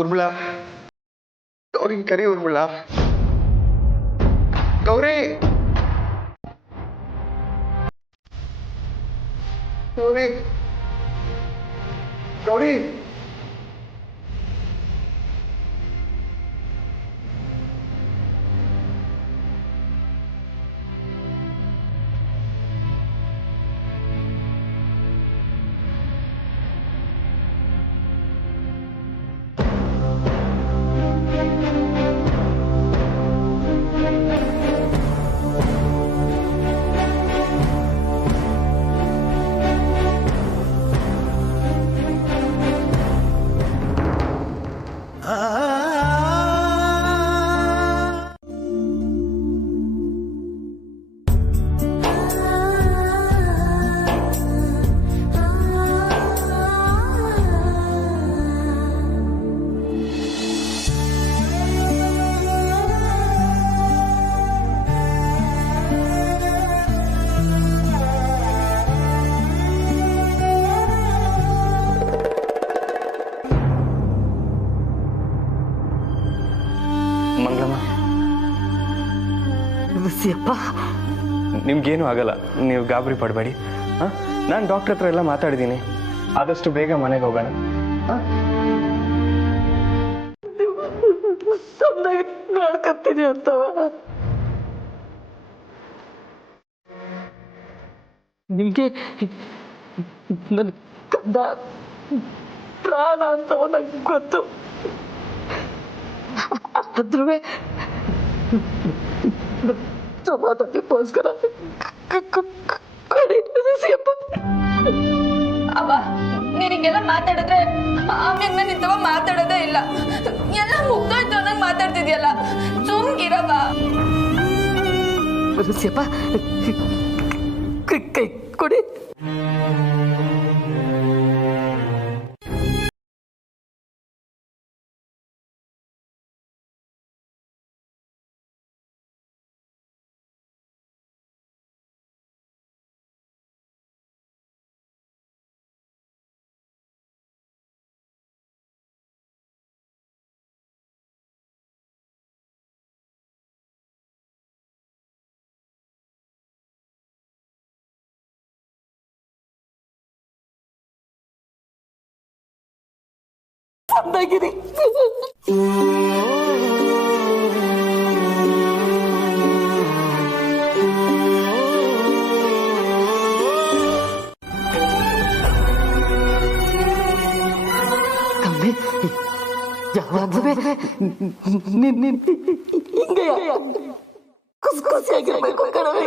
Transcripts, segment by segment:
ಉರ್ಮಿಳಾ, ಗೌರಿನ್ ಕರಿ ಉರ್ಮಿಳಾ. ಗೌರಿ, ಗೌರಿ, ಗೌರಿ. ಮಂಗಳಮ್ಮ, ನಮಸ್ತೆಯಪ್ಪ. ನಿಮ್ಗೇನು ಆಗಲ್ಲ, ನೀವು ಗಾಬರಿ ಪಡಬೇಡಿ. ನಾನು ಡಾಕ್ಟರ್ ಹತ್ರ ಎಲ್ಲ ಮಾತಾಡಿದ್ದೀನಿ. ಆದಷ್ಟು ಬೇಗ ಮನೆಗೆ ಹೋಗೋಣ. ನೋಡ್ಕತ್ತೀನಿ ಅಂತವ. ನಿಮ್ಗೆ ನನ್ನ ಕಂದ ಪ್ರಾಣ ಅಂತವ ನಂಗೆ ಗೊತ್ತು. ಆದ್ರೂ ಸಮಾಧಾನಕ್ಕೋಸ್ಕರ ಅವ ನೀನಿಗೆಲ್ಲ ಮಾತಾಡಿದ್ರೆ ಆಮ್ಯಾಗ ನಾನು ಇಂಥವ ಮಾತಾಡೋದೇ ಇಲ್ಲ. ಎಲ್ಲ ಮುಗ್ದೋಯ್ತು ಅನ್ನಂಗೆ ಮಾತಾಡ್ತಿದ್ಯಲ್ಲ, ಸುಮ್ಗಿರವ. ಕೈ ಕೊಡಿ. ಅಂದಾಗಿರಿ. ಕಮ್ಮಿ ಯಾವಾಗಲೂ ಹಿಂಗೆ ಖುಷಿ ಖುಷಿಯಾಗಿರ್ಬೇಕು ಕಣವೆ.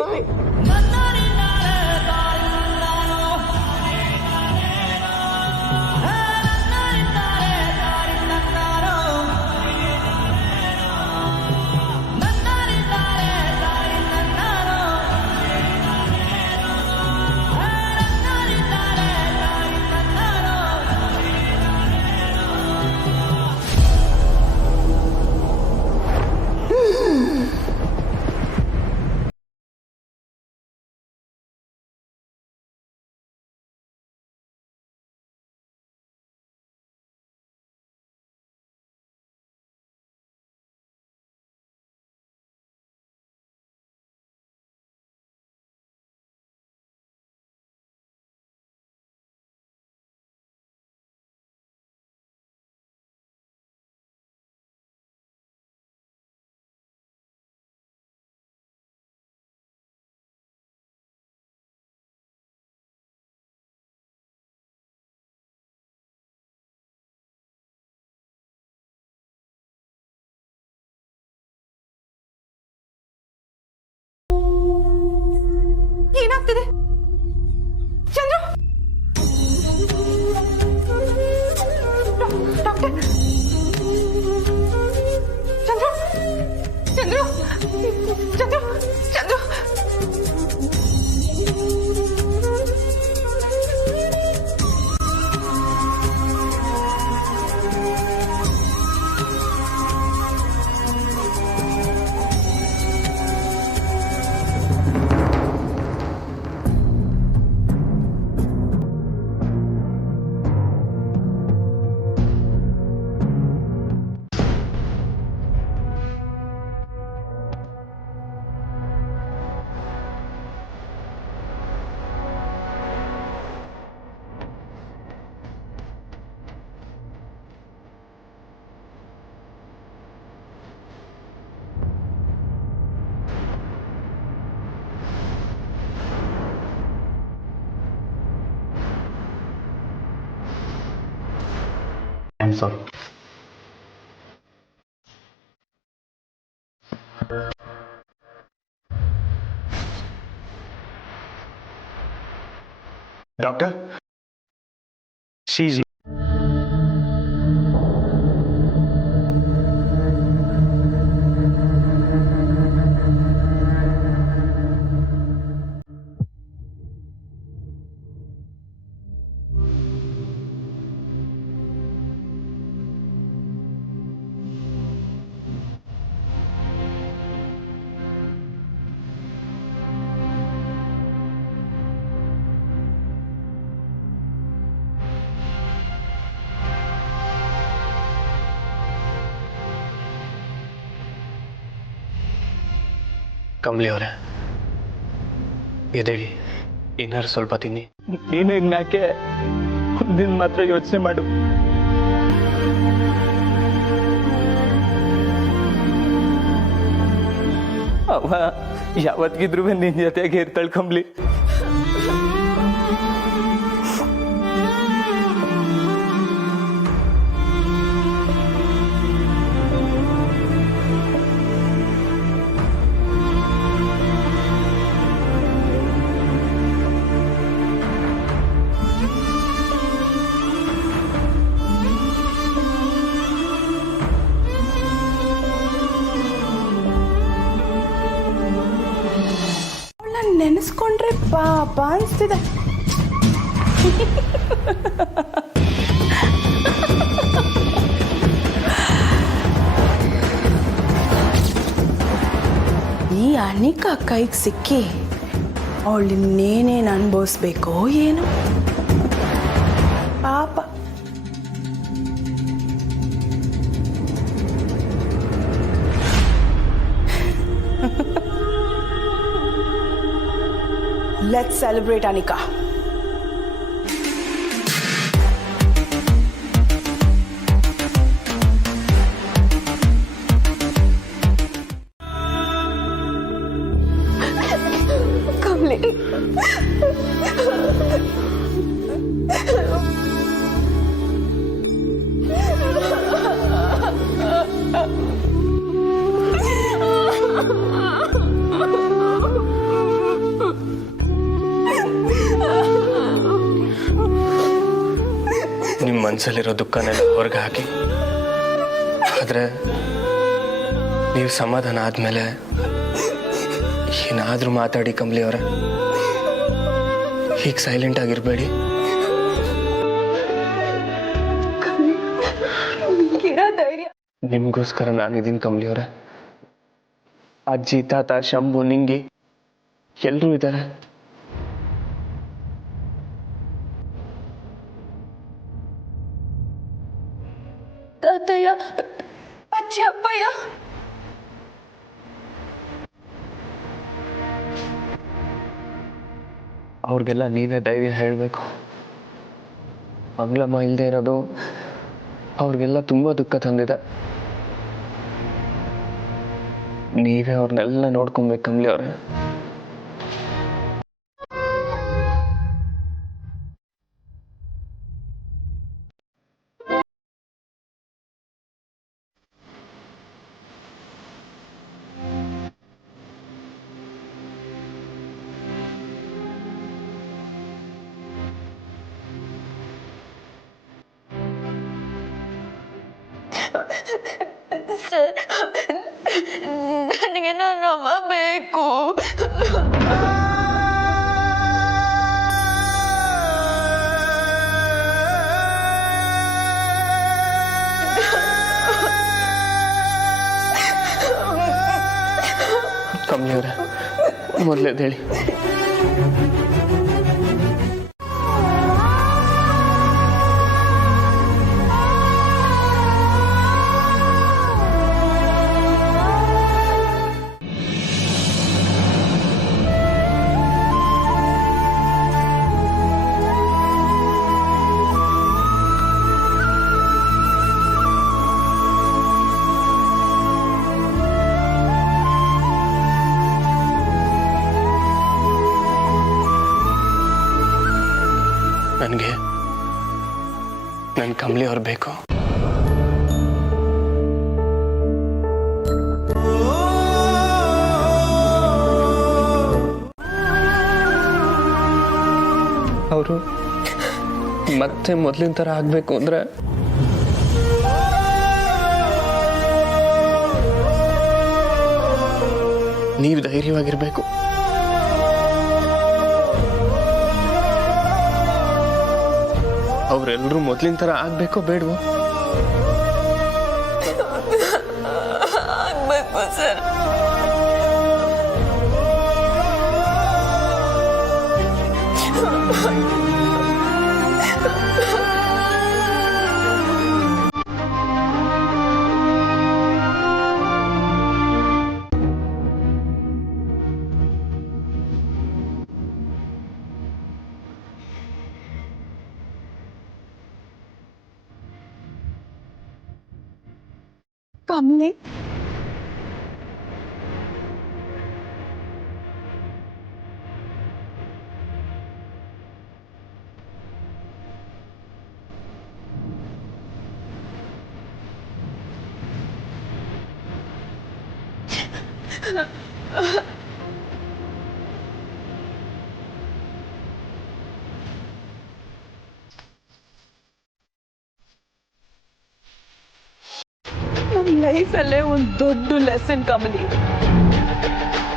ಏನಾಗ್ತಿದೆ ಚಂದ್ರು? ಡಾಕ್ಟರ್ ಚಂದ್ರು, ಚಂದ್ರು, ಚಂದ್ರು, ಚಂದ್ರು. ಸಾರಿ. ಡಾಕ್ಟರ್, ಶೀಸ್ ಕಮಲಿ ಅವರೇ, ಎದೇಳಿ ಏನಾರು ಸ್ವಲ್ಪ ತಿನ್ನಿ. ನೀನು ಇನ್ಯಾಕೆ ಮುಂದಿನ ಮಾತ್ರ ಯೋಚನೆ ಮಾಡು. ಅವ ಯಾವತ್ತಿಗಿದ್ರು ನಿನ್ನ ಜೊತೆಗೆ ಇರ್ತಾಳೆ ಕಂಬ್ಲಿ. ನೆನೆಸ್ಕೊಂಡ್ರೆ ಪಾಪ ಅನಿಸ್ತಿದೆ. ಈ ಅನಿಕಾ ಕೈಗೆ ಸಿಕ್ಕಿ ಅವಳಿನ್ನೇನೇನು ಅನುಭವಿಸ್ಬೇಕೋ ಏನೋ ಪಾಪ. Let's celebrate Anika. ಕಮಲಿ, ನಿಮ್ಮ ಮನಸ್ಸಲ್ಲಿರೋ ದುಃಖನೆಲ್ಲ ಹೊರಗೆ ಹಾಕಿ, ಆದರೆ ನೀವು ಸಮಾಧಾನ ಆದಮೇಲೆ ಏನಾದರೂ ಮಾತಾಡಿ ಕಮಲಿ ಅವರೇ. ಹೀಗೆ ಸೈಲೆಂಟ್ ಆಗಿರಬೇಡಿ. ನಿಮಗೋಸ್ಕರ ನಾನಿದ್ದೀನಿ ಕಮಲಿ ಅವರೇ. ಅಜ್ಜಿ, ತಾತ, ಶಂಭು, ನಿಂಗಿ ಎಲ್ಲರೂ ಇದ್ದಾರೆ. ತಾತಯ್ಯ, ಅಜ್ಜಿ, ಅಪ್ಪಯ್ಯ, ಅವ್ರಿಗೆಲ್ಲ ನೀವೇ ಧೈರ್ಯ ಹೇಳಬೇಕು. ಮಂಗಳಮ್ಮ ಇಲ್ಲದೆ ಇರೋದು ಅವ್ರಿಗೆಲ್ಲ ತುಂಬ ದುಃಖ ತಂದಿದೆ. ನೀವೇ ಅವ್ರನ್ನೆಲ್ಲ ನೋಡ್ಕೊಬೇಕು ಕಮಲಿ ಅವರೇ. ಸರ್, ನನಗೆ ನನ್ನ ಅಮ್ಮ ಬೇಕು. ಕಮಲಿ ಅವರೇ, ಮೊದಲೇದು ಹೇಳಿ. ನನಗೆ ನನ್ನ ಕಮಲಿ ಅವ್ರು ಬೇಕು. ಅವರು ಮತ್ತೆ ಮೊದಲಿನ ಥರ ಆಗಬೇಕು ಅಂದರೆ ನೀವು ಧೈರ್ಯವಾಗಿರಬೇಕು. ಅವರೆಲ್ಲರೂ ಮೊದಲಿನ ಥರ ಆಗಬೇಕೋ ಬೇಡವೋ? ಆಗ್ಬೇಕು ಸರ್. ಕಮ್ಮಿ ನಮ್ಮ ಲೈಫಲ್ಲೇ ಒಂದು ದೊಡ್ಡ ಲೆಸನ್ ಕಮಲಿ.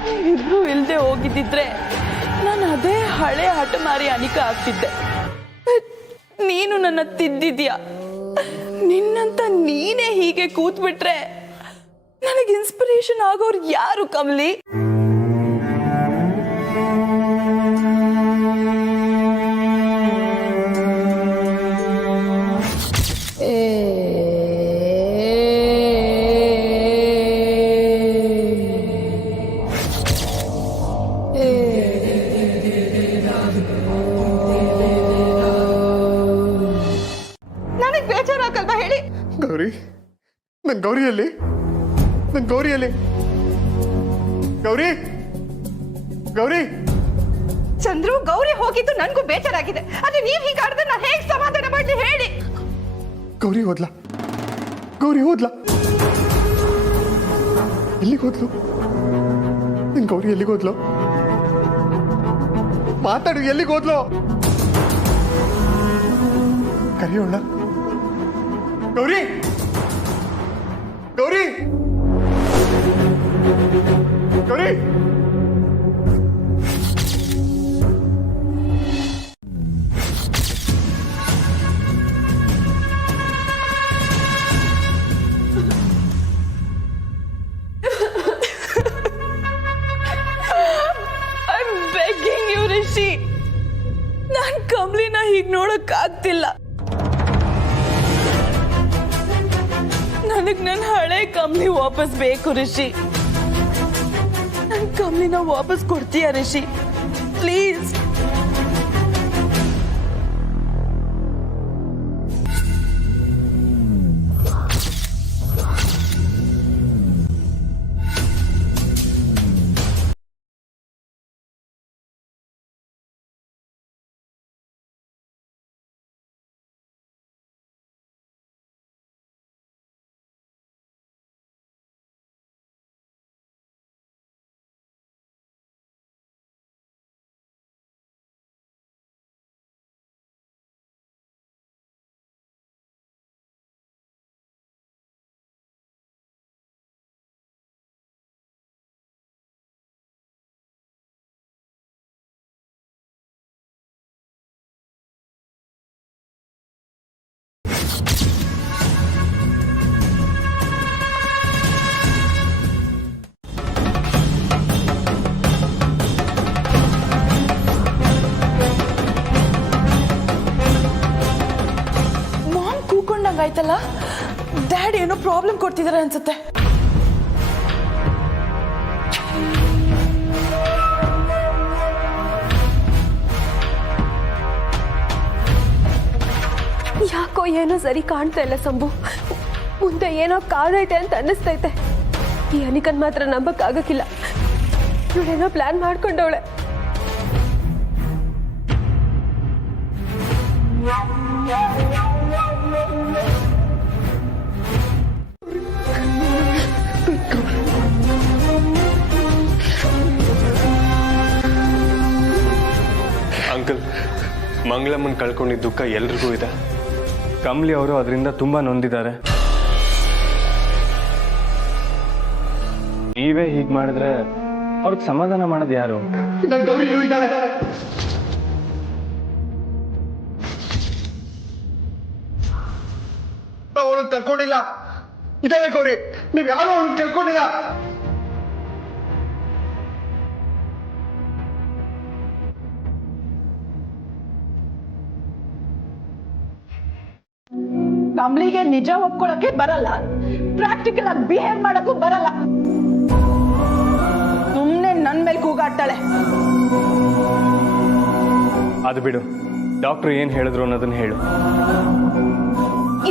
ನೀವಿಬ್ರು ಇಲ್ಲದೆ ಹೋಗಿದ್ದಿದ್ರೆ ನಾನು ಅದೇ ಹಳೆ ಹಠಮಾರಿ ಅನಿಕ ಆಗ್ತಿದ್ದೆ. ನೀನು ನನ್ನ ತಿದ್ದಿದ್ಯಾ. ನಿನ್ನಂತ ನೀನೇ ಹೀಗೆ ಕೂತ್ಬಿಟ್ರೆ ನನಗೆ ಇನ್ಸ್ಪಿರೇಷನ್ ಆಗೋರು ಯಾರು ಕಮಲಿ? ನನಗೆ ಬೇಜಾರಾಗಲ್ವಾ ಹೇಳಿ? ಗೌರಿ, ನನ್ ಗೌರಿಯಲ್ಲಿ ಗೌರಿ ಗೌರಿ ಚಂದ್ರು, ಗೌರಿ ಹೋಗಿದ್ದು ನನಗೂ ಬೇಜಾರಾಗಿದೆ. ಆದ್ರೆ ನೀವ್ ಹೀಗಾಡಿದ್ರೆ ನಾನು ಹೇಗೆ ಸಮಾಧಾನ ಮಾಡ್ಲಿ ಹೇಳಿ? ಗೌರಿ ಹೋದ್ಲಾ? ಎಲ್ಲಿಗೆ ಹೋದ್ಲು? ನಿನ್ ಗೌರಿ ಎಲ್ಲಿಗೆ ಹೋದ್ಲು? ಮಾತಾಡು, ಎಲ್ಲಿಗೆ ಹೋದ್ಲು? ಕರಿಯೋಣ. ಗೌರಿ ಗೌರಿ ಗೌರಿ ರಿಷಿ, ನಾನ್ ಕಮ್ಲಿನ ಹೀಗ್ ನೋಡಕ್ ಆಗ್ತಿಲ್ಲ. ನನಗ್ ನನ್ ಹಳೆ ಕಮ್ಲಿ ವಾಪಸ್ ಬೇಕು ರಿಷಿ. ನನ್ ಕಮ್ಲಿನ ವಾಪಸ್ ಕೊಡ್ತೀಯ ರಿಷಿ? ಪ್ಲೀಸ್. ಆಯ್ತಲ್ಲ, ಡ್ಯಾಡ್ ಏನೋ ಪ್ರಾಬ್ಲಮ್ ಕೊಡ್ತಿದಾರೆ ಅನ್ಸುತ್ತೆ. ಯಾಕೋ ಏನೋ ಸರಿ ಕಾಣ್ತಾ ಇಲ್ಲ ಸಂಭು. ಮುಂದೆ ಏನೋ ಕಾಡೈತೆ ಅಂತ ಅನ್ನಿಸ್ತೈತೆ. ಈ ಅನಿಕನ್ ಮಾತ್ರ ನಂಬಕ್ಕಾಗಕ್ಕಿಲ್ಲ. ಇವಳೇನೋ ಪ್ಲಾನ್ ಮಾಡ್ಕೊಂಡವಳೆ. ಅಂಕಲ್, ಮಂಗಳಮ್ಮನ್ ಕಳ್ಕೊಂಡಿದ್ದ ದುಃಖ ಎಲ್ರಿಗೂ ಇದೆ. ಕಮಲಿ ಅವರು ಅದರಿಂದ ತುಂಬಾ ನೊಂದಿದ್ದಾರೆ. ನೀವೇ ಹೀಗೆ ಮಾಡಿದ್ರೆ ಅವ್ರಿಗೆ ಸಮಾಧಾನ ಮಾಡೋದು ಯಾರು? ನನ್ನ ಗೌರಿ ಇನ್ನೂ ಇದ್ದಾಳೆ. ಅವನು ಕರ್ಕೊಂಡಿಲ್ಲ. ಇದ್ದಾಳೆ ಗೌರಿ, ನೀವು ಯಾರು ಅವನು ತಿಳ್ಕೊಂಡಿಲ್ಲ. ಕಮಲಿಗೆ ನಿಜ ಒಪ್ಕೊಳಕ್ಕೆ ಬರಲ್ಲ, ಪ್ರಾಕ್ಟಿಕಲ್ ಆಗಿ ಬಿಹೇವ್ ಮಾಡಕ್ಕೂ ಬರಲ್ಲ. ಸುಮ್ನೆ ನನ್ ಮೇಲೆ ಕೂಗಾಡ್ತಾಳೆ. ಅದು ಬಿಡು, ಡಾಕ್ಟರ್ ಏನ್ ಹೇಳಿದ್ರು ಅನ್ನೋದನ್ನ ಹೇಳು.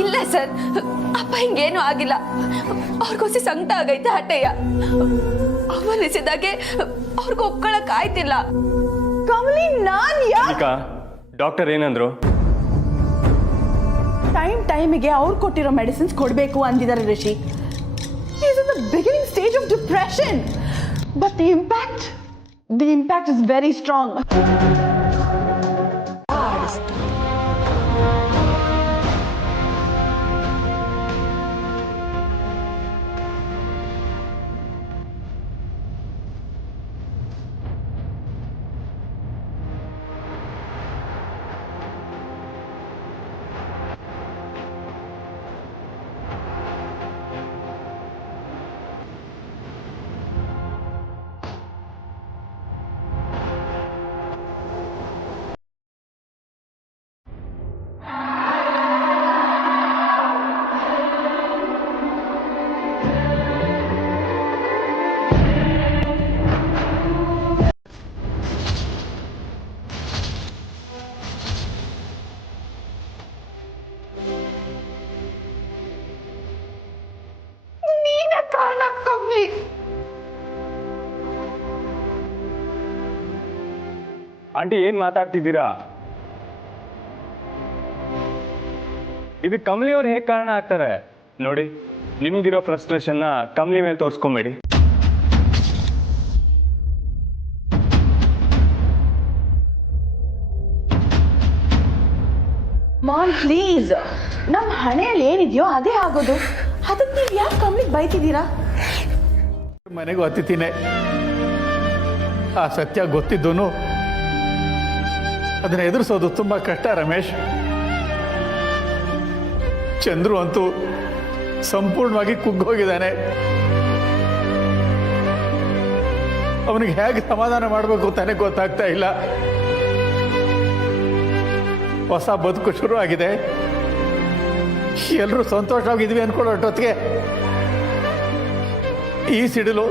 ಇಲ್ಲ ಸರ್, ಅಪ್ಪ ಹಿಂಗೇನು ಆಗಿಲ್ಲ. ಅವ್ರಿಗೋಸಿ ಸಂಕಟ ಆಗೈತೆ ಹಠೆಯ. ಅವನಿಸಿದಾಗೆ ಅವ್ರಿಗೆ ಒಪ್ಕೊಳಕ್ ಆಯ್ತಿಲ್ಲ. ಕಮಲಿ ನಾನ್ ಈಗ ಡಾಕ್ಟರ್ ಏನಂದ್ರು? ಟೈಮಿಗೆ ಅವ್ರು ಕೊಟ್ಟಿರೋ ಮೆಡಿಸಿನ್ಸ್ ಕೊಡಬೇಕು ಅಂದಿದ್ದಾರೆ Rishi. Is in the beginning stage of depression, but the impact is very strong. Aunty ಏನ್ ಮಾತಾಡ್ತಿದ್ದೀರಾ? ಇದು ಕಮಲಿ ಅವ್ರು ಹೇಗೆ ಕಾರಣ ಆಗ್ತಾರೆ? ನೋಡಿ, ನಿಮಗಿರೋ ಫ್ರಸ್ಟ್ರೇಷನ್ನ ಕಮಲಿ ಮೇಲೆ ತೋರಿಸ್ಕೊಂಬೇಡಿ. ಮಾಮ್ ಪ್ಲೀಸ್, ನಮ್ಮ ಹಣೆಯಲ್ಲಿ ಏನಿದೆಯೋ ಅದೇ ಆಗೋದು. ಅದಕ್ಕೆ ನೀವು ಯಾಕೆ ಕಮಲಿಗೆ ಬೈತಿದ್ದೀರಾ? ಮನೆಗೂ ಅತಿಥಿನೇ. ಆ ಸತ್ಯ ಗೊತ್ತಿದ್ದೂನು ಅದನ್ನ ಎದುರಿಸೋದು ತುಂಬಾ ಕಷ್ಟ ರಮೇಶ್. ಚಂದ್ರು ಅಂತೂ ಸಂಪೂರ್ಣವಾಗಿ ಕುಗ್ಗೋಗಿದ್ದಾನೆ. ಅವನಿಗೆ ಹೇಗೆ ಸಮಾಧಾನ ಮಾಡಬೇಕು ತಾನೇ ಗೊತ್ತಾಗ್ತಾ ಇಲ್ಲ. ಹೊಸ ಬದುಕು ಶುರು ಆಗಿದೆ, ಎಲ್ಲರೂ ಸಂತೋಷವಾಗಿದ್ವಿ ಅನ್ಕೊಳ್ಳೋಟೊತ್ತಿಗೆ ಈ ಸಿಡಿಲು.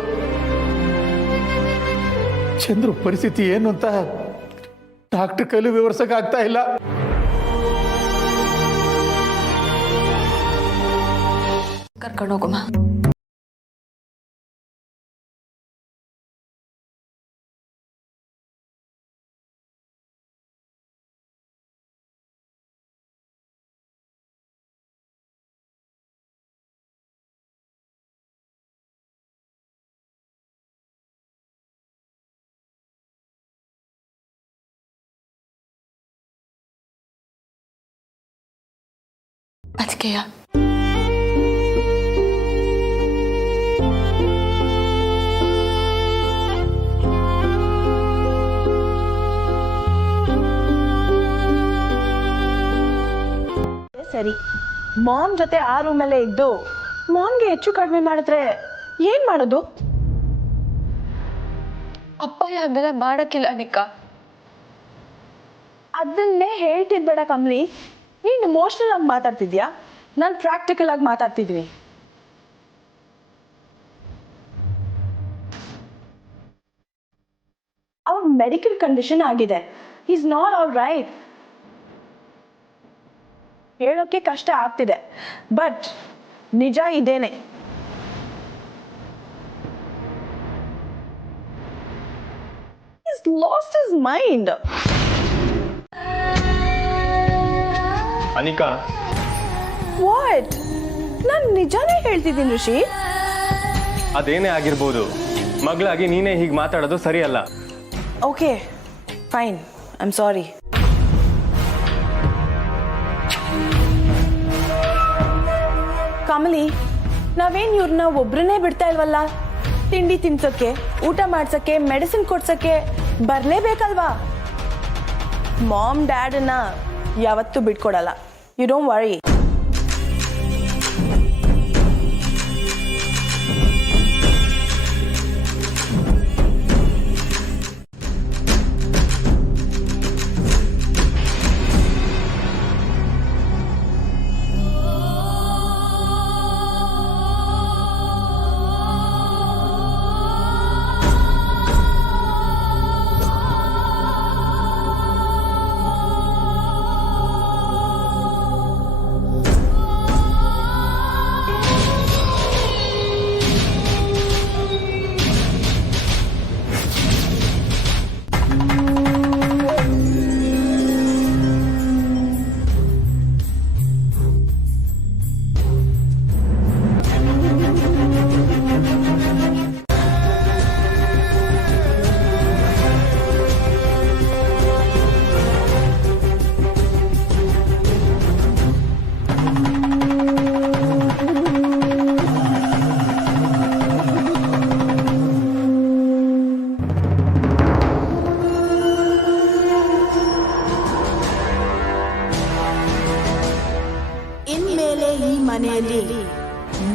ಚಂದ್ರು ಪರಿಸ್ಥಿತಿ ಏನು ಅಂತ ಡಾಕ್ಟರ್ ಕೈಲಿ ವಿವರಿಸಕ್ಕಾಗ್ತಾ ಇಲ್ಲ. ಕರ್ಕೊಂಡು ಹೋಗಮ್ಮ. ಅದಕ್ಕೆಯ ಸರಿ, ಮಾಮ್ ಜೊತೆ ಆ ರೂಮಲ್ಲೇ ಇದ್ದು ಮಾಮ್ಗೆ ಹೆಚ್ಚು ಕಡಿಮೆ ಮಾಡಿದ್ರೆ ಏನ್ ಮಾಡೋದು? ಅಪ್ಪ ಯಾವೆಲ್ಲ ಮಾಡಕ್ಕಿಲ್ಲ ನಿಕ್ಕ. ಅದನ್ನೇ ಹೇಳ್ತಿದ್ಬೇಡ ಕಮಲಿ. ನೀನು ಇಮೋಷನಲ್ ಆಗಿ ಮಾತಾಡ್ತಿದ್ಯಾ, ನಾನು ಪ್ರಾಕ್ಟಿಕಲ್ ಆಗಿ ಮಾತಾಡ್ತಿದ್ದೀನಿ. ಅವ್ರ ಮೆಡಿಕಲ್ ಕಂಡೀಷನ್ ಆಗಿದೆ. Is not all right. ಹೇಳೋಕೆ ಕಷ್ಟ ಆಗ್ತಿದೆ, ಬಟ್ ನಿಜ ಇದೇನೆ. He's lost his mind. Anika, what? ನಾನು ನಿಜಾನೇ ಹೇಳ್ತಿದ್ದೀನಿ ಋಷಿ. ಅದೇನೇ ಆಗಿರ್ಬೋದು, ಮಗಳಾಗಿ ನೀನೇ ಹೀಗೆ ಮಾತಾಡೋದು ಸರಿಯಲ್ಲ. Okay fine, I am sorry. Kamali, ನಾವೇನು ಇವ್ರನ್ನ ಒಬ್ರನ್ನೇ ಬಿಡ್ತಾ ಇಲ್ವಲ್ಲ? ತಿಂಡಿ ತಿನ್ಸೋಕ್ಕೆ, ಊಟ ಮಾಡ್ಸೋಕ್ಕೆ, ಮೆಡಿಸಿನ್ ಕೊಡ್ಸೋಕ್ಕೆ ಬರಲೇಬೇಕಲ್ವಾ? ಮಾಮ್ ಡ್ಯಾಡನ್ನ ಯಾವತ್ತೂ ಬಿಟ್ಕೊಡಲ್ಲ. You don't worry. ಇನ್ಮೇಲೆ ಈ ಮನೆಯಲ್ಲಿ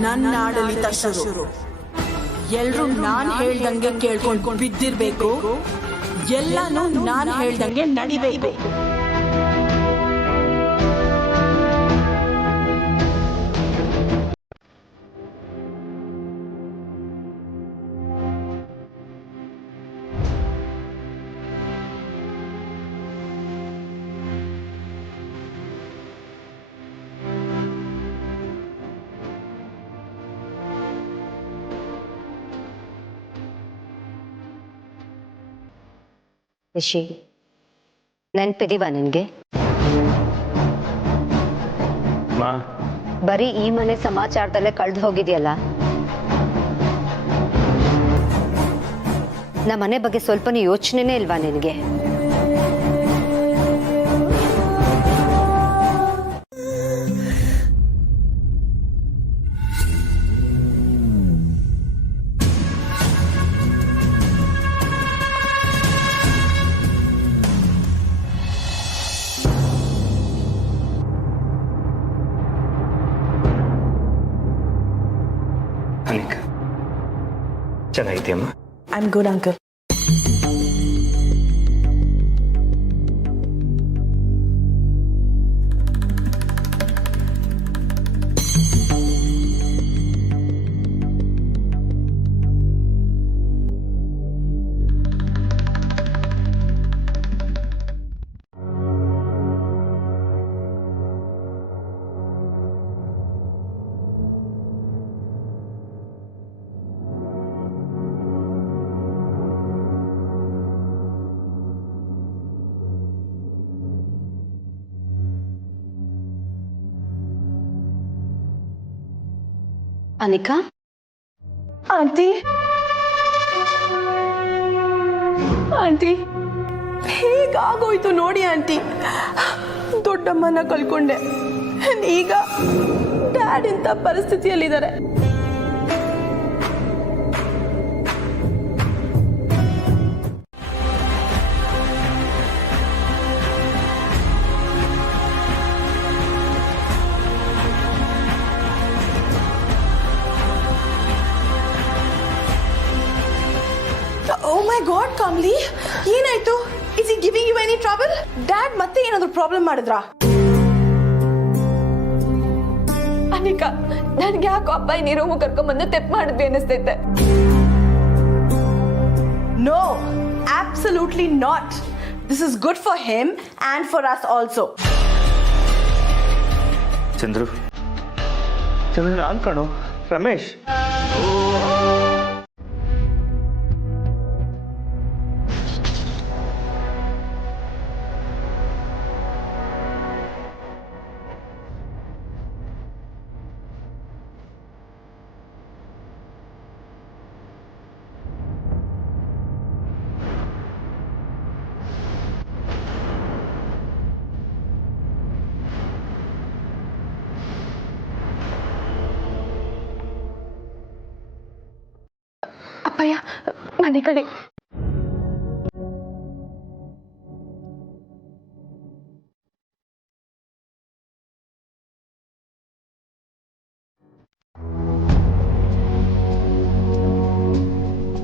ನನ್ನ ಆಡಳಿತ ಶುರು. ಎಲ್ರೂ ನಾನ್ ಹೇಳ್ದಂಗೆ ಕೇಳ್ಕೊಂಡು ಬಿದ್ದಿರ್ಬೇಕು, ಎಲ್ಲಾನು ನಾನ್ ಹೇಳ್ದಂಗೆ ನಡಿಬೇಕು. ರಿಷಿ, ನೆನ್ಪಿದೀವಾ ನಿನ್ಗೆ? ಬರೀ ಈ ಮನೆ ಸಮಾಚಾರದಲ್ಲೇ ಕಳ್ದು ಹೋಗಿದೆಯಲ್ಲ. ನಮ್ಮ ಮನೆ ಬಗ್ಗೆ ಸ್ವಲ್ಪನೂ ಯೋಚನೆನೇ ಇಲ್ವಾ ನಿನಗೆ? ಅನಿಕಾ, ಚೆನ್ನಾಗಿದೆಯಮ್ಮ? I am good uncle. Anika, aunty, aunty, ಹೇಗಾಗೋಯ್ತು ನೋಡಿ ಆಂಟಿ. ದೊಡ್ಡಮ್ಮನ ಕಳ್ಕೊಂಡೆ, ಈಗ ಡ್ಯಾಡ್ ಇಂಥ ಪರಿಸ್ಥಿತಿಯಲ್ಲಿದ್ದಾರೆ. Oh my God, Kamli, ಏನಾಯ್ತು? Is he giving you any trouble? Dad ಮತ್ತೆ ಏನಾದರೂ ಪ್ರಾಬ್ಲಮ್ ಮಾಡಿದ್ರಾ? ಅನಿಕಾ, ನನ್ಗೆ ಯಾಕೋ ಅಪ್ಪ ಈ ರೂಮ್ ಕರ್ಕೊಂಡ್ಬಂದು ತೆಪ್ಪು ಮಾಡಿದ್ವಿ ಅನಿಸ್ತೈತೆ. No, absolutely not. This is good for him and for us also. Chandru, ನಾನು ಕಣೋ, ರಮೇಶ್. ಅಪ್ಪಯ್ಯ ಮನೆ ಕಡೆ.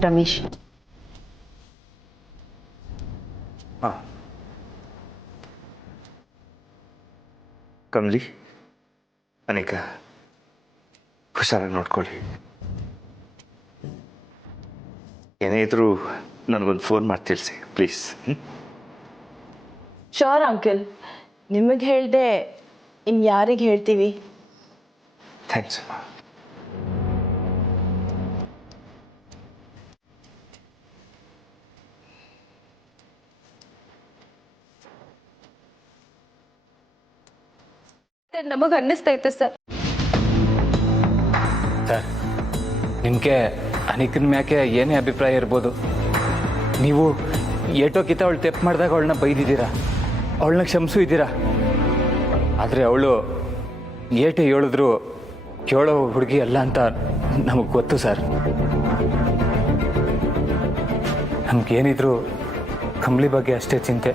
ರಮೇಶ್, ಹಾಂ ಕಮಲಿ, ಅನಿಕಾ, ಹುಷಾರಾಗಿ ನೋಡ್ಕೊಳ್ಳಿ. ಏನೇ ಇದ್ರೂ ನನಗೊಂದು ಫೋನ್ ಮಾಡಿ ತಿಳಿಸಿ ಪ್ಲೀಸ್. ಶೋರ್ ಅಂಕಲ್, ನಿಮಗೆ ಹೇಳ್ದೆ ಇನ್ನು ಯಾರಿಗೆ ಹೇಳ್ತೀವಿ? ಥ್ಯಾಂಕ್ಸ್ ಅಮ್ಮ. ನಮಗೆ ಅನ್ನಿಸ್ತೈತೆ ಸರ್. ಸರ್, ನಿಮಗೆ ಅನಿಕನ ಮ್ಯಾಕೆ ಏನೇ ಅಭಿಪ್ರಾಯ ಇರ್ಬೋದು, ನೀವು ಏಟೋಕಿತ ಅವಳು ತೆಪ್ಪು ಮಾಡಿದಾಗ ಅವಳನ್ನ ಬೈದಿದ್ದೀರಾ, ಅವಳನ್ನ ಕ್ಷಮಿಸು ಇದ್ದೀರಾ. ಆದರೆ ಅವಳು ಏಟು ಹೇಳಿದ್ರು ಕೇಳೋ ಹುಡುಗಿ ಅಲ್ಲ ಅಂತ ನಮಗೆ ಗೊತ್ತು ಸರ್. ನಮಗೇನಿದ್ರು ಕಮಲಿ ಬಗ್ಗೆ ಅಷ್ಟೇ ಚಿಂತೆ.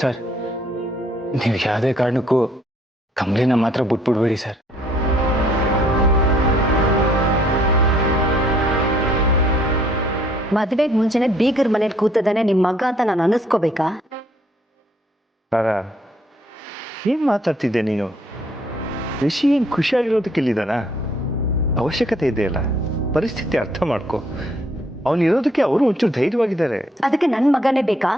ಸರ್, ನೀವು ಯಾವುದೇ ಕಾರಣಕ್ಕೂ ಕಮಲಿನ ಮಾತ್ರ ಬಿಟ್ಬಿಡ್ಬೇಡಿ ಸರ್. ಮದುವೆಗೆ ಮುಂಚೆನೆ ಬೀಗರ್ ಮನೇಲಿ ಕೂತದಾನೆ ನಿಮ್ಮ ಮಗ ಅಂತ ನಾನು ಅನ್ನಿಸ್ಕೋಬೇಕಾ? ಏನು ಮಾತಾಡ್ತಿದ್ದೆ ನೀನು? ರಿಷಿ ಏನು ಖುಷಿಯಾಗಿರೋದಕ್ಕೆ ಇಲ್ಲಿದ್ದಾನ? ಅವಶ್ಯಕತೆ ಇದೆಯಲ್ಲ, ಪರಿಸ್ಥಿತಿ ಅರ್ಥ ಮಾಡ್ಕೊ. ಅವನಿರೋದಕ್ಕೆ ಅವರು ಒಂಚೂರು ಧೈರ್ಯವಾಗಿದ್ದಾರೆ. ಅದಕ್ಕೆ ನನ್ನ ಮಗನೇ ಬೇಕಾ?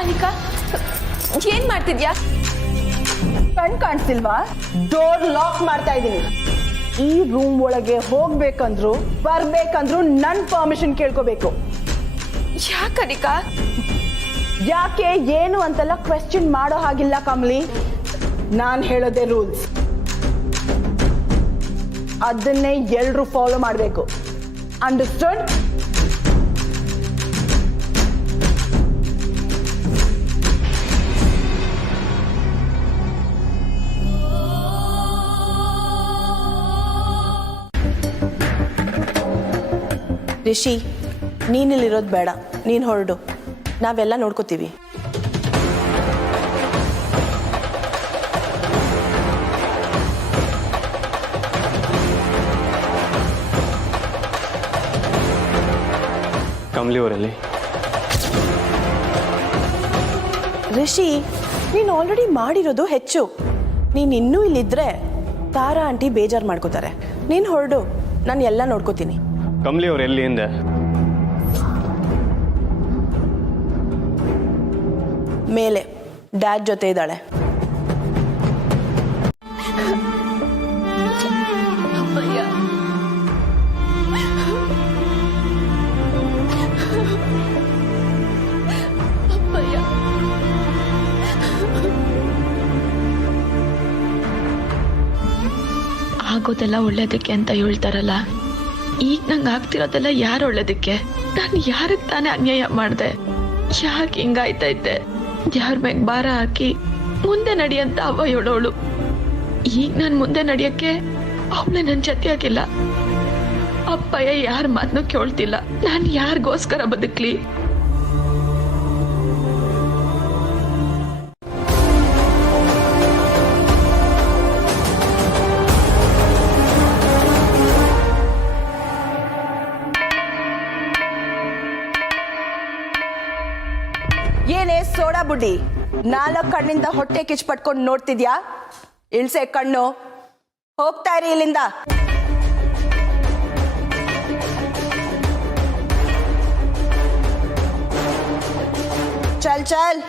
ಅನಿಕಾ, ಏನ್ ಮಾಡ್ತಿದ್ಯಾ? ಕಣ್ ಕಾಣಿಸ್ತಿಲ್ವಾ? ಡೋರ್ ಲಾಕ್ ಮಾಡ್ತಾ ಇದ್ದೀನಿ. ಈ ರೂಮ್ ಒಳಗೆ ಹೋಗ್ಬೇಕಂದ್ರು ಬರ್ಬೇಕಂದ್ರು ನನ್ನ ಪರ್ಮಿಷನ್ ಕೇಳ್ಕೋಬೇಕು. ಯಾಕನಿಕಾ? ಯಾಕೆ ಏನು ಅಂತೆಲ್ಲ ಕ್ವೆಶ್ಚನ್ ಮಾಡೋ ಹಾಗಿಲ್ಲ ಕಮಲಿ. ನಾನು ಹೇಳೋದೇ ರೂಲ್ಸ್, ಅದನ್ನೇ ಎಲ್ರೂ ಫಾಲೋ ಮಾಡಬೇಕು. ಅಂಡರ್ಸ್ಟುಡ್? ರಿಷಿ, ನೀನಿಲ್ಲಿರೋದು ಬೇಡ, ನೀನು ಹೊರಡು, ನಾವೆಲ್ಲ ನೋಡ್ಕೋತೀವಿ. ಕಮಲಿ ಅವರಲ್ಲಿ ರಿಷಿ, ನೀನು ಆಲ್ರೆಡಿ ಮಾಡಿರೋದು ಹೆಚ್ಚು. ನೀನು ಇನ್ನೂ ಇಲ್ಲಿದ್ರೆ ತಾರಾ ಆಂಟಿ ಬೇಜಾರು ಮಾಡ್ಕೋತಾರೆ. ನೀನು ಹೊರಡು, ನಾನು ಎಲ್ಲ ನೋಡ್ಕೋತೀನಿ. ಕಮಲಿ ಅವ್ರು ಎಲ್ಲಿಂದ? ಮೇಲೆ ಡ್ಯಾಡ್ ಜೊತೆ ಇದ್ದಾಳೆ. ಅಪ್ಪಯ್ಯ, ಅಪ್ಪಯ್ಯ, ಆಗೋದೆಲ್ಲ ಒಳ್ಳೇದಕ್ಕೆ ಅಂತ ಹೇಳ್ತಾರಲ್ಲ, ಈಗ ನಂಗೆ ಆಗ್ತಿರೋದೆಲ್ಲ ಯಾರು ಒಳ್ಳೇದಕ್ಕೆ? ನಾನು ಯಾರಿಗೆ ತಾನೇ ಅನ್ಯಾಯ ಮಾಡಿದೆ? ಯಾಕೆ ಹಿಂಗಾಯ್ತೈತೆ? ಯಾರ ಮ್ಯಾಗ ಭಾರ ಹಾಕಿ ಮುಂದೆ ನಡಿಯಂತ ಅವ್ವ ಹೇಳೋಳು. ಈಗ ನಾನು ಮುಂದೆ ನಡಿಯಕ್ಕೆ ಅವಳೆ ನನ್ನ ಜೊತೆಯಾಗಿಲ್ಲ. ಅಪ್ಪಯ್ಯ ಯಾರ ಮಾತನ್ನು ಕೇಳ್ತಿಲ್ಲ. ನಾನು ಯಾರಿಗೋಸ್ಕರ ಬದುಕ್ಲಿ? ಏನೇ ಸೋಡಾ ಬುಡ್ಡಿ, 4 ಕಣ್ಣಿಂದ ಹೊಟ್ಟೆ ಕಿಚ್ಚು ಪಟ್ಕೊಂಡು ನೋಡ್ತಿದ್ಯಾ? ಇಳ್ಸೆ ಕಣ್ಣು, ಹೋಗ್ತಾ ಇರಿ ಇಲ್ಲಿಂದ. ಚಲ್ ಚಲ್.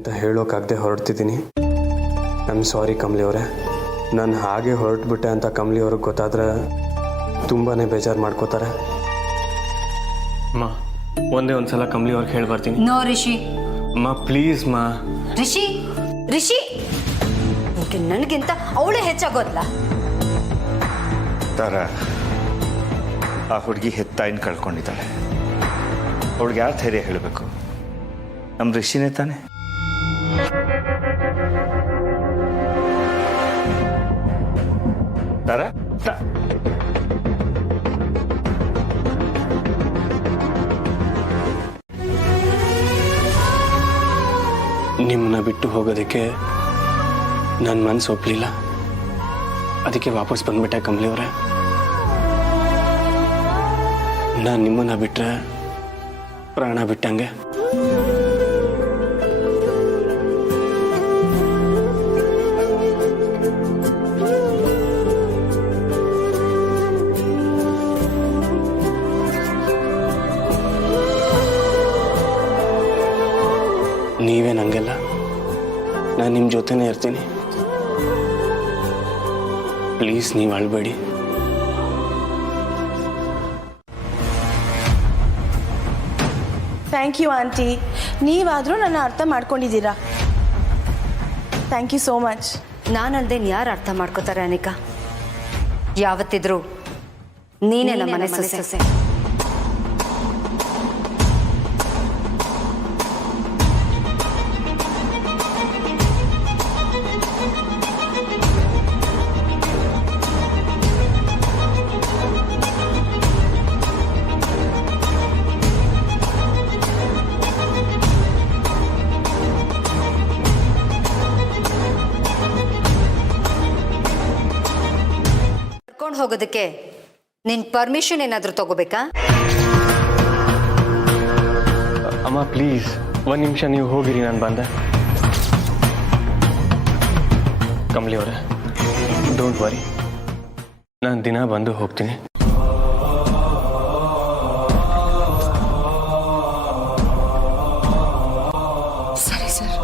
ಅಂತ ಹೇಳೋಕ್ಕಾಗದೆ ಹೊರಡ್ತಿದ್ದೀನಿ. ಐ ಆಮ್ ಸಾರಿ ಕಮಲಿ ಅವರೇ. ನಾನು ಹಾಗೆ ಹೊರಟ್ಬಿಟ್ಟೆ ಅಂತ ಕಮಲಿ ಅವ್ರಿಗೆ ಗೊತ್ತಾದರೆ ತುಂಬಾ ಬೇಜಾರು ಮಾಡ್ಕೋತಾರೆ. ಅಮ್ಮ ಒಂದೇ ಒಂದ್ಸಲ ಕಮಲಿ ಅವ್ರಿಗೆ ಹೇಳಿ ಬರ್ತೀನಿ. ನೋ ರಿಷಿ. ಅಮ್ಮ ಪ್ಲೀಸ್ ಮಾ. ರಿಷಿ ರಿಷಿ ಈಗ ನನಗಿಂತ ಅವಳೇ ಹೆಚ್ಚಾಗೋದ್ಲ. ತಾರ, ಆ ಹುಡುಗಿ ಹೆತ್ತಾಯಿನ ಕಳ್ಕೊಂಡಿದ್ದಾಳೆ. ಅವಳಿಗೆ ಯಾರು ಧೈರ್ಯ ಹೇಳಬೇಕು? ನಮ್ಮ ಋಷಿನೇ ತಾನೆ. ತಾರ, ನಿಮ್ಮನ್ನ ಬಿಟ್ಟು ಹೋಗೋದಕ್ಕೆ ನನ್ನ ಮನಸ್ಸು ಒಪ್ಪಲಿಲ್ಲ. ಅದಕ್ಕೆ ವಾಪಸ್ ಬಂದ್ಬಿಟ್ಟೆ ಕಮಲಿ ಅವರೇ. ನಾನು ನಿಮ್ಮನ್ನ ಬಿಟ್ಟರೆ ಪ್ರಾಣ ಬಿಟ್ಟಂಗೆ. ನೀವೇ ನಂಗೆಲ್ಲ. ನಾನು ನಿಮ್ಮ ಜೊತೆನೇ ಇರ್ತೀನಿ. ಪ್ಲೀಸ್ ನೀವು ಅಳ್ಬೇಡಿ. ಥ್ಯಾಂಕ್ ಯು ಆಂಟಿ, ನೀವಾದರೂ ನನ್ನ ಅರ್ಥ ಮಾಡ್ಕೊಂಡಿದ್ದೀರಾ. Thank you so much. ನಾನಲ್ದೆ ಯಾರು ಅರ್ಥ ಮಾಡ್ಕೋತಾರೆ ಅನಿಕಾ? ಯಾವತ್ತಿದ್ರು ನೀನೇ ನಮ್ಮ ಮನೆ ಸೊಸೆ. ಹೋಗೋದಕ್ಕೆ ನಿನ್ ಪರ್ಮಿಷನ್ ಏನಾದರೂ ತಗೋಬೇಕಾ? ಅಮ್ಮ ಪ್ಲೀಸ್ ಒಂದು ನಿಮಿಷ ನೀವು ಹೋಗಿರಿ, ನಾನು ಬಂದೆ. ಕಮಲಿ ಅವರೇ ಡೋಂಟ್ ವರಿ, ನಾನು ದಿನ ಬಂದು ಹೋಗ್ತೀನಿ. ಸರಿ ಸರ್.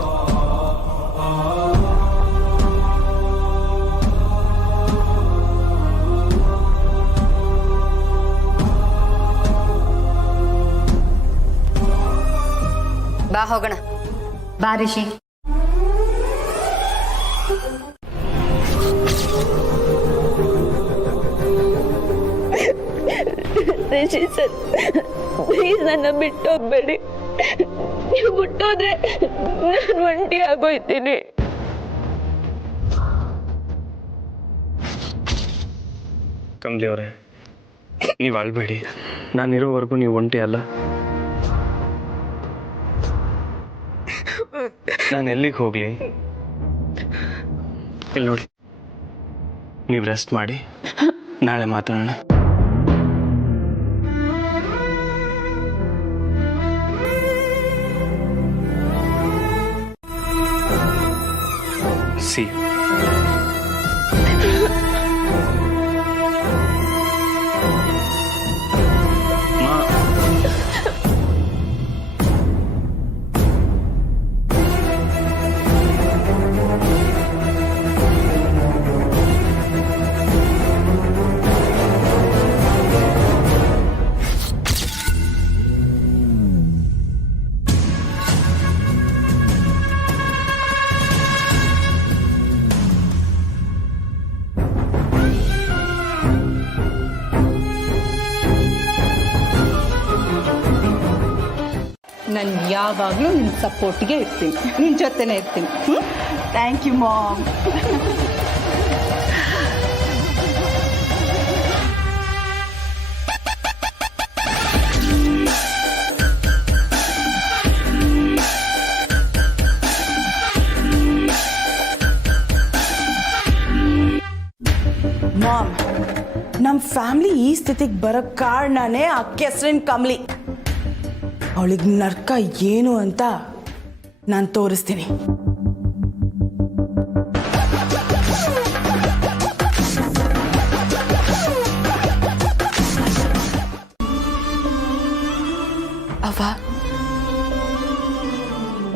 ಬಾ ಹೋಗೋಣ. ಬಾ ರಿಷಿ. ರಿಷಿ ಸರ್ ಪ್ಲೀಸ್ ನನ್ನ ಬಿಟ್ಟು ಹೋಗ್ಬೇಡಿ. ನೀವು ಬಿಟ್ಟೋದ್ರೆ ನಾನು ಒಂಟಿ ಆಗೋಯ್ತೀನಿ. ಕಮಲಿ ಅವರೇ ನೀವು ಅಳ್ಬೇಡಿ. ನಾನಿರೋವರೆಗೂ ನೀವು ಒಂಟಿ ಅಲ್ಲ. ನಾನು ಎಲ್ಲಿಗೆ ಹೋಗ್ಲಿ? ಇಲ್ಲಿ ನೋಡಿ, ನೀವು ರೆಸ್ಟ್ ಮಾಡಿ, ನಾಳೆ ಮಾತಾಡೋಣ. See you. ನಾನು ಯಾವಾಗಲೂ ನಿನ್ನ ಸಪೋರ್ಟ್ಗೆ ಇರ್ತೀನಿ, ನಿನ್ನ ಜೊತೆನೇ ಇರ್ತೀನಿ. Thank you mom. ಮಾಮ್, ನಮ್ಮ ಫ್ಯಾಮಿಲಿ ಈ ಸ್ಥಿತಿಗೆ ಬರೋ ಕಾರಣನೇ ಆ ಕೆಸರಿನ ಕಮಲಿ. ಅವಳಿಗೆ ನರ್ಕ ಏನು ಅಂತ ನಾನು ತೋರಿಸ್ತೀನಿ. ಅವ್ವ,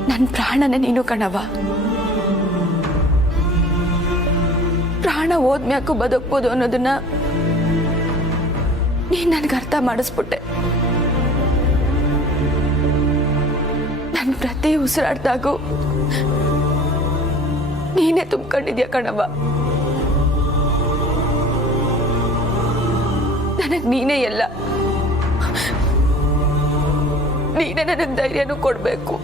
ನನ್ನ ಪ್ರಾಣನೇ ನೀನು ಕಣವ. ಪ್ರಾಣ ಹೋದ್ಮ್ಯಾಕು ಬದುಕ್ಬೋದು ಅನ್ನೋದನ್ನ ನೀನ್ ನನ್ಗೆ ಅರ್ಥ ಮಾಡಿಸ್ಬಿಟ್ಟೆ. ನನ್ನ ಪ್ರತಿ ಉಸಿರಾಡ್ದಾಗೂ ನೀನೇ ತುಂಬ್ಕೊಂಡಿದ್ಯಾ ಕಣವ. ನನಗ್ ನೀನೇ ಎಲ್ಲ. ನೀನೇ ನನಗೆ ಧೈರ್ಯನೂ ಕೊಡ್ಬೇಕು.